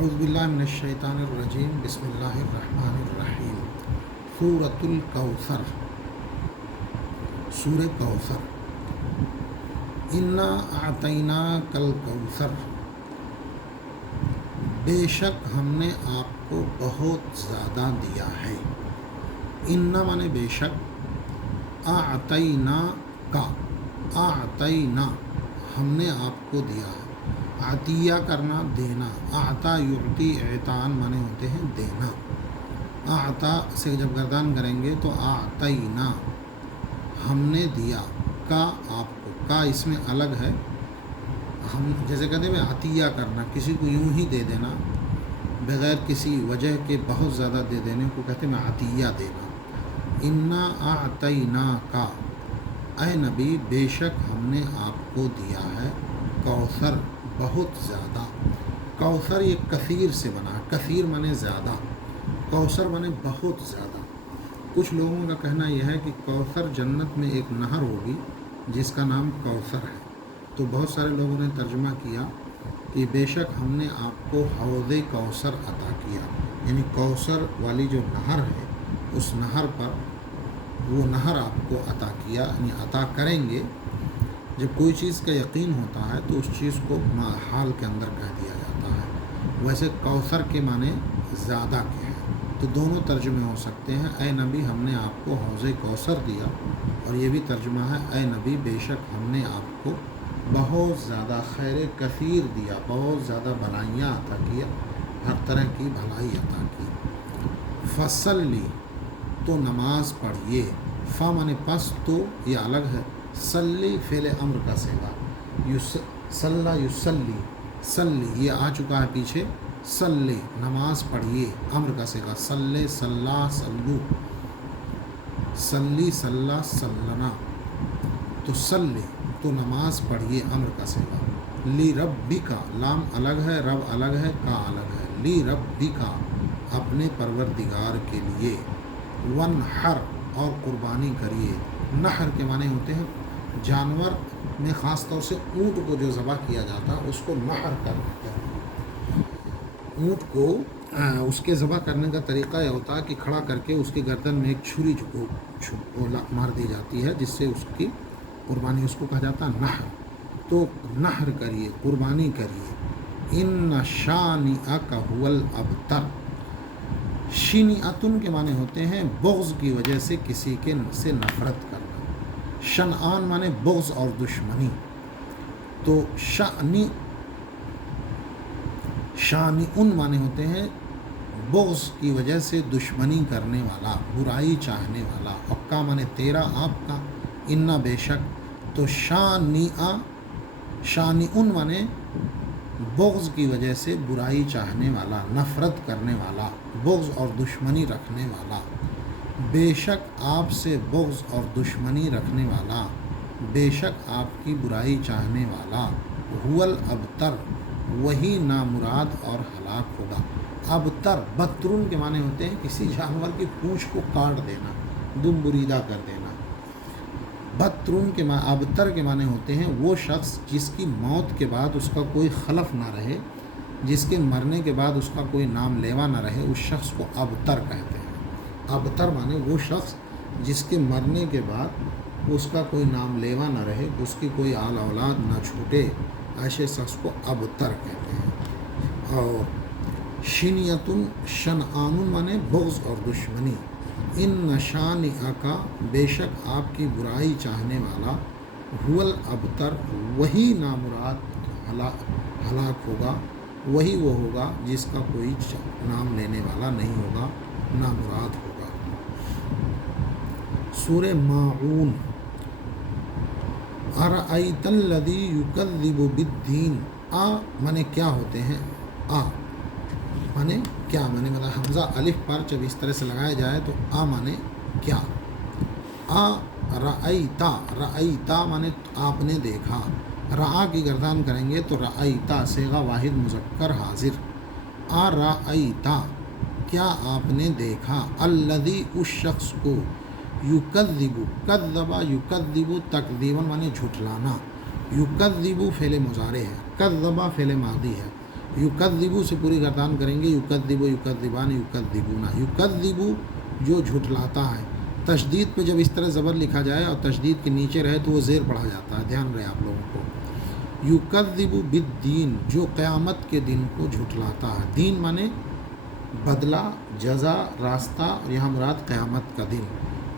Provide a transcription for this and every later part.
اعوذ باللہ من الشیطان الرجیم بسم اللہ الرحمن الرحیم سورۃ الکوثر سورہ کوثر انا اعطیناک الکوثر بے شک ہم نے آپ کو بہت زیادہ دیا ہے. انا مانے بے شک، اعطینا کا اعطینا ہم نے آپ کو دیا ہے. عطیہ کرنا دینا، اعطا یعطی اعطان مانے ہوتے ہیں دینا. اعطا سے جب گردان کریں گے تو اعطینا ہم نے دیا، کا آپ کو، کا اس میں الگ ہے. ہم جیسے کہتے ہیں عطیہ کرنا، کسی کو یوں ہی دے دینا بغیر کسی وجہ کے بہت زیادہ دے دینے کو کہتے ہیں عطیہ دینا. انا اعطینا کا، اے نبی بے شک ہم نے آپ کو دیا ہے کوثر بہت زیادہ. کوثر یہ کثیر سے بنا، کثیر مانے زیادہ، کوثر مانے بہت زیادہ. کچھ لوگوں کا کہنا یہ ہے کہ کوثر جنت میں ایک نہر ہوگی جس کا نام کوثر ہے. تو بہت سارے لوگوں نے ترجمہ کیا کہ بے شک ہم نے آپ کو حوض کوثر عطا کیا، یعنی کوثر والی جو نہر ہے اس نہر پر، وہ نہر آپ کو عطا کیا، یعنی عطا کریں گے. جب کوئی چیز کا یقین ہوتا ہے تو اس چیز کو حال کے اندر کہہ دیا جاتا ہے. ویسے کوثر کے معنی زیادہ کے ہیں، تو دونوں ترجمے ہو سکتے ہیں. اے نبی ہم نے آپ کو حوض کوثر دیا، اور یہ بھی ترجمہ ہے اے نبی بے شک ہم نے آپ کو بہت زیادہ خیر کثیر دیا، بہت زیادہ بھلائیاں عطا کیا، ہر طرح کی بھلائی عطا کی. فصلی تو نماز پڑھیے، فا مانے پس تو یہ الگ ہے، صلی فعل امر کا صیغہ، صلی یصلی، صلی یہ آ چکا ہے پیچھے، صلی نماز پڑھیے، امر کا صیغہ، صلی صلی صلو، صلی صلی صلنا. تو صلی تو نماز پڑھیے امر کا صیغہ. لی ربک لام الگ ہے، رب الگ ہے، کا الگ ہے. لی ربک اپنے پروردگار کے لیے. ونحر اور قربانی کریے. نحر کے معنی ہوتے ہیں جانور میں خاص طور سے اونٹ کو جو ذبح کیا جاتا ہے اس کو نحر کرتے ہیں. اونٹ کو اس کے ذبح کرنے کا طریقہ یہ ہوتا ہے کہ کھڑا کر کے اس کی گردن میں ایک چھری مار دی جاتی ہے جس سے اس کی قربانی، اس کو کہا جاتا ہے نحر. تو نحر کریے، قربانی کریے. ان شانئک هو الابتر. شینئتن کے معنی ہوتے ہیں بغض کی وجہ سے کسی کے سے نفرت کرنا. شنعان مانے بغض اور دشمنی. تو شانئن مانے ہوتے ہیں بغض کی وجہ سے دشمنی کرنے والا، برائی چاہنے والا. اکا مانے تیرا، آپ کا. انا بے شک. تو شانئن مانے بغض کی وجہ سے برائی چاہنے والا، نفرت کرنے والا، بغض اور دشمنی رکھنے والا. بے شک آپ سے بغض اور دشمنی رکھنے والا، بے شک آپ کی برائی چاہنے والا. هو الابتر وہی نامراد اور ہلاک ہوگا. ابتر بترن کے معنی ہوتے ہیں کسی جانور کی پونچھ کو کاٹ دینا، دم بریدہ کر دینا. بترن کے ابتر کے معنی ہوتے ہیں وہ شخص جس کی موت کے بعد اس کا کوئی خلف نہ رہے، جس کے مرنے کے بعد اس کا کوئی نام لیوا نہ رہے، اس شخص کو ابتر کہتے ہیں. ابتر مانے وہ شخص جس کے مرنے کے بعد اس کا کوئی نام لیوا نہ رہے، اس کی کوئی آل اولاد نہ چھوٹے، ایسے شخص کو ابتر کہتے ہیں. اور شنیتن شنعان مانے بغض اور دشمنی. ان شانئک بے شک آپ کی برائی چاہنے والا، هو الابتر وہی نامراد ہلاک ہوگا، وہی وہ ہوگا جس کا کوئی نام لینے والا نہیں ہوگا، نامراد ہوگا. سورہ ماعون. ارأیت الذی یکذب بالدین. مانے کیا ہوتے ہیں؟ مانے کیا، مانے مطلب حمزہ الف پر جب اس طرح سے لگایا جائے تو مانے کیا. رأیتا، رأیتا مانے آپ نے دیکھا. رآ کی گردان کریں گے تو رأیتا صیغہ واحد مذکر حاضر. رأیتا کیا آپ نے دیکھا. الذی اس شخص کو، یکذب کذب یکذب تکذیبا مانے جھٹلانا. یکذب فعل مضارع ہے، کذب فعل ماضی ہے. یکذبو سے پوری گردان کریں گے، یکذبو، یکذبان، یکذبونا۔ یکذبو جو جھٹلاتا ہے، تشدید پہ جب اس طرح زبر لکھا جائے اور تشدید کے نیچے رہے تو وہ زیر پڑھا جاتا ہے، دھیان رہے آپ لوگوں کو۔ یکذب بالدین جو قیامت کے دن کو جھٹلاتا ہے، دین مانے بدلہ، جزا، راستہ، اور یہاں مراد قیامت کا دن۔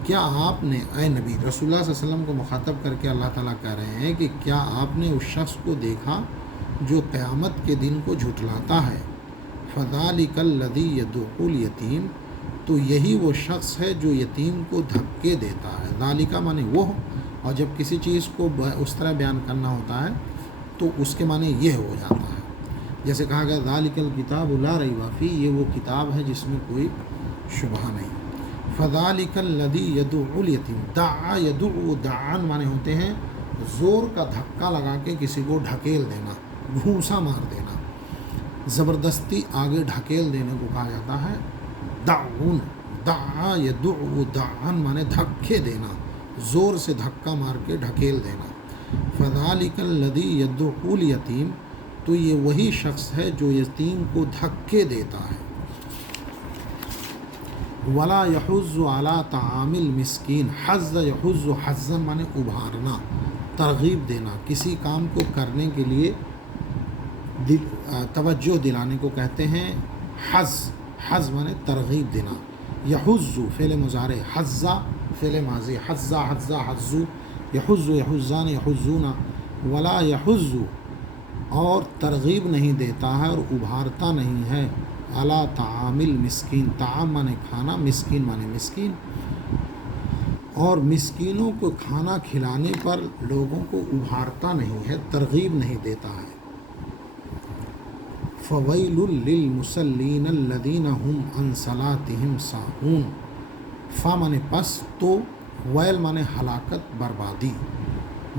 کیا آپ نے اے نبی، رسول اللہ صلی اللہ علیہ وسلم کو مخاطب کر کے اللہ تعالیٰ کہہ رہے ہیں کہ کیا آپ نے اس شخص کو دیکھا جو قیامت کے دن کو جھٹلاتا ہے؟ فذالک الذی یدعو الیتیم، تو یہی وہ شخص ہے جو یتیم کو دھکے دیتا ہے۔ ذالکہ مانے وہ، اور جب کسی چیز کو اس طرح بیان کرنا ہوتا ہے تو اس کے معنی یہ ہو جاتا ہے، جیسے کہا گیا ذالک الکتاب لا ریب فیہ، یہ وہ کتاب ہے جس میں کوئی شبہ نہیں۔ فذالک الذی یدعو الیتیم، دعا یدعو، دعان مانے ہوتے ہیں زور کا دھکا لگا کے کسی کو ڈھکیل دینا، گھونسا مار دینا، زبردستی آگے ڈھکیل دینے کو کہا جاتا ہے دعون۔ دعا یدعو، دعان مانے دھکے دینا، زور سے دھکا مار کے ڈھکیل دینا۔ فذالک الذی یدعو الیتیم، تو یہ وہی شخص ہے جو یتیم کو دھکے دیتا ہے۔ ولا یحض علی طعام المسکین، حض یحض، حضا مانے ابھارنا، ترغیب دینا، کسی کام کو کرنے کے لیے توجہ دلانے کو کہتے ہیں حض۔ حض مانے ترغیب دینا۔ یحض فعل مضارع، حضا فعل ماضی، حضا حضا حضو، یحض یحضان یحضون۔ ولا یحض، اور ترغیب نہیں دیتا ہے اور ابھارتا نہیں ہے، علی طعام المسکین، طعام مانے کھانا، مسکین مانے مسکین، اور مسکینوں کو کھانا کھلانے پر لوگوں کو ابھارتا نہیں ہے، ترغیب نہیں دیتا ہے۔ فویل للمصلین الذین هم عن صلاتهم ساہون۔ فا مانے پس، تو ویل مانے ہلاکت، بربادی۔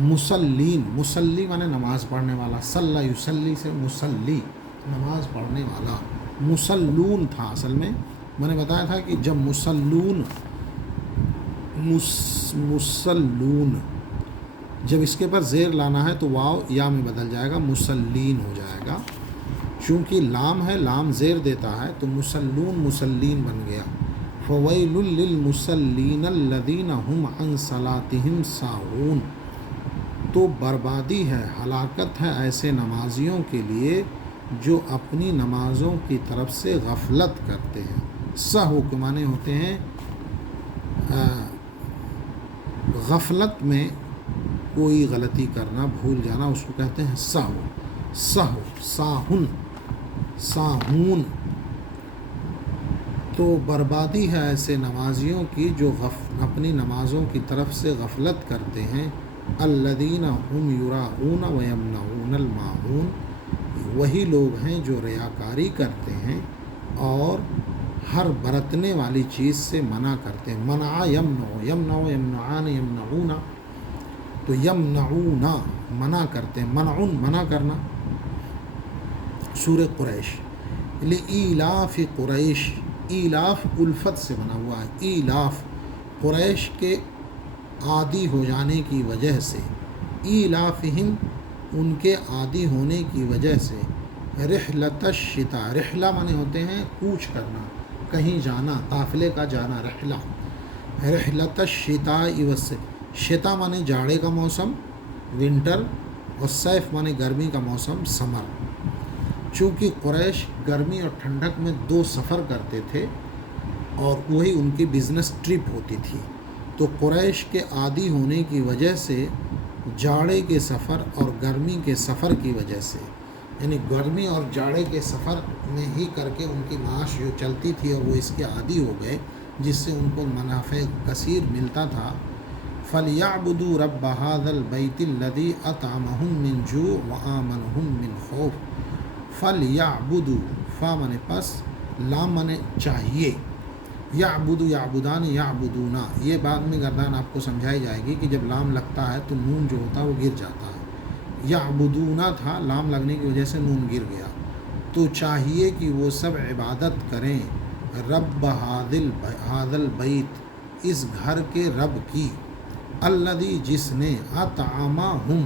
مسلین، مسلی مانے نماز پڑھنے والا، صلی یصلی سے مسلی، نماز پڑھنے والا۔ مسلون تھا اصل میں نے بتایا تھا کہ جب مسلون جب اس کے پر زیر لانا ہے تو واو یا میں بدل جائے گا، مسلین ہو جائے گا، چونکہ لام ہے، لام زیر دیتا ہے تو مسلون مسلین بن گیا۔ فویل للمصلین الذین هم عن صلاتهم ساہون، تو بربادی ہے، ہلاکت ہے ایسے نمازیوں کے لیے جو اپنی نمازوں کی طرف سے غفلت کرتے ہیں۔ سہو کے معنی ہوتے ہیں غفلت میں کوئی غلطی کرنا، بھول جانا، اس کو کہتے ہیں سہو۔ سہو، ساہن، ساہون، تو بربادی ہے ایسے نمازیوں کی جو اپنی نمازوں کی طرف سے غفلت کرتے ہیں۔ الذین هم یراؤون ویمنعون الماعون، وہی لوگ ہیں جو ریاکاری کرتے ہیں اور ہر برتنے والی چیز سے منع کرتے ہیں۔ منع یمنع، یمنع یمنعان یمنعون، تو یمنعون منع کرتے ہیں، منعون منع کرنا۔ سورہ قریش، لإیلاف قریش، ایلاف الفت سے بنا ہوا ہے، ایلاف قریش کے عادی ہو جانے کی وجہ سے، ایلافہم ان کے عادی ہونے کی وجہ سے، رحلۃ الشتاء، رحلہ مانے ہوتے ہیں کوچ کرنا، کہیں جانا، قافلے کا جانا، رحلہ۔ رحلۃ الشتاء والصیف، شتاء مانے جاڑے کا موسم، ونٹر، اور صیف مانے گرمی کا موسم، سمر۔ چونکہ قریش گرمی اور ٹھنڈک میں دو سفر کرتے تھے اور وہی ان کی بزنس ٹرپ ہوتی تھی، تو قریش کے عادی ہونے کی وجہ سے جاڑے کے سفر اور گرمی کے سفر کی وجہ سے، یعنی گرمی اور جاڑے کے سفر میں ہی کر کے ان کی معاش جو چلتی تھی اور وہ اس کے عادی ہو گئے، جس سے ان کو منافع کثیر ملتا تھا۔ فَلْيَعْبُدُوا رَبَّ هَذَا الْبَيْتِ الَّذِي أَطْعَمَهُم مِّن جُوعٍ وَآمَنَهُم مِّن خَوْفٍ۔ فَلْيَعْبُدُوا، فا مانے پس، لام مانے چاہیے، یعبد یعبدان یعبدونا، یہ بعد میں گردان آپ کو سمجھائی جائے گی کہ جب لام لگتا ہے تو نون جو ہوتا ہے وہ گر جاتا ہے۔ یعبدونا تھا، لام لگنے کی وجہ سے نون گر گیا، تو چاہیے کہ وہ سب عبادت کریں رب ھذا البیت، اس گھر کے رب کی، الذی جس نے، اطعمہم،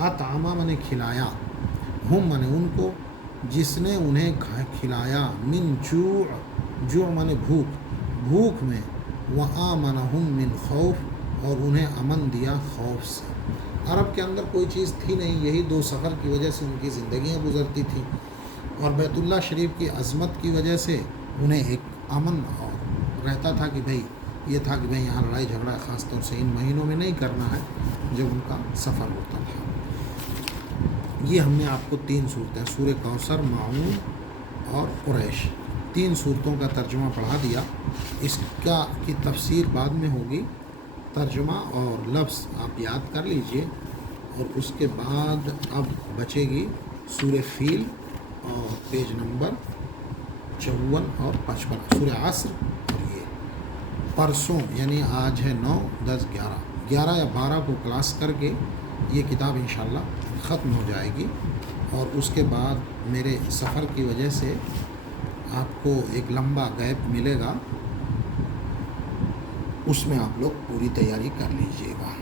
اطعمہ مانے کھلایا، ہم مانے ان کو، جس نے انہیں کھلایا من جوع، جوع مانے بھوک، بھوک میں، وآمنہم من خوف، اور انہیں امن دیا خوف سے۔ عرب کے اندر کوئی چیز تھی نہیں، یہی دو سفر کی وجہ سے ان کی زندگیاں گزرتی تھیں، اور بیت اللہ شریف کی عظمت کی وجہ سے انہیں ایک امن اور رہتا تھا کہ بھئی یہ تھا کہ بھئی یہاں لڑائی جھگڑا خاص طور سے ان مہینوں میں نہیں کرنا ہے جب ان کا سفر ہوتا تھا۔ یہ ہم نے آپ کو 3 صورتیں، سورہ کوثر، ماعون اور قریش، 3 صورتوں کا ترجمہ پڑھا دیا۔ اس کی تفسیر بعد میں ہوگی، ترجمہ اور لفظ آپ یاد کر لیجئے، اور اس کے بعد اب بچے گی سورہ فیل اور پیج نمبر 54 اور 55، سورہ عصر، اور یہ پرسوں یعنی آج ہے 9، 10، 11 یا 12 کو کلاس کر کے یہ کتاب انشاءاللہ ختم ہو جائے گی، اور اس کے بعد میرے سفر کی وجہ سے آپ کو ایک لمبا گیپ ملے گا، اس میں آپ لوگ پوری تیاری کر لیجئے گا۔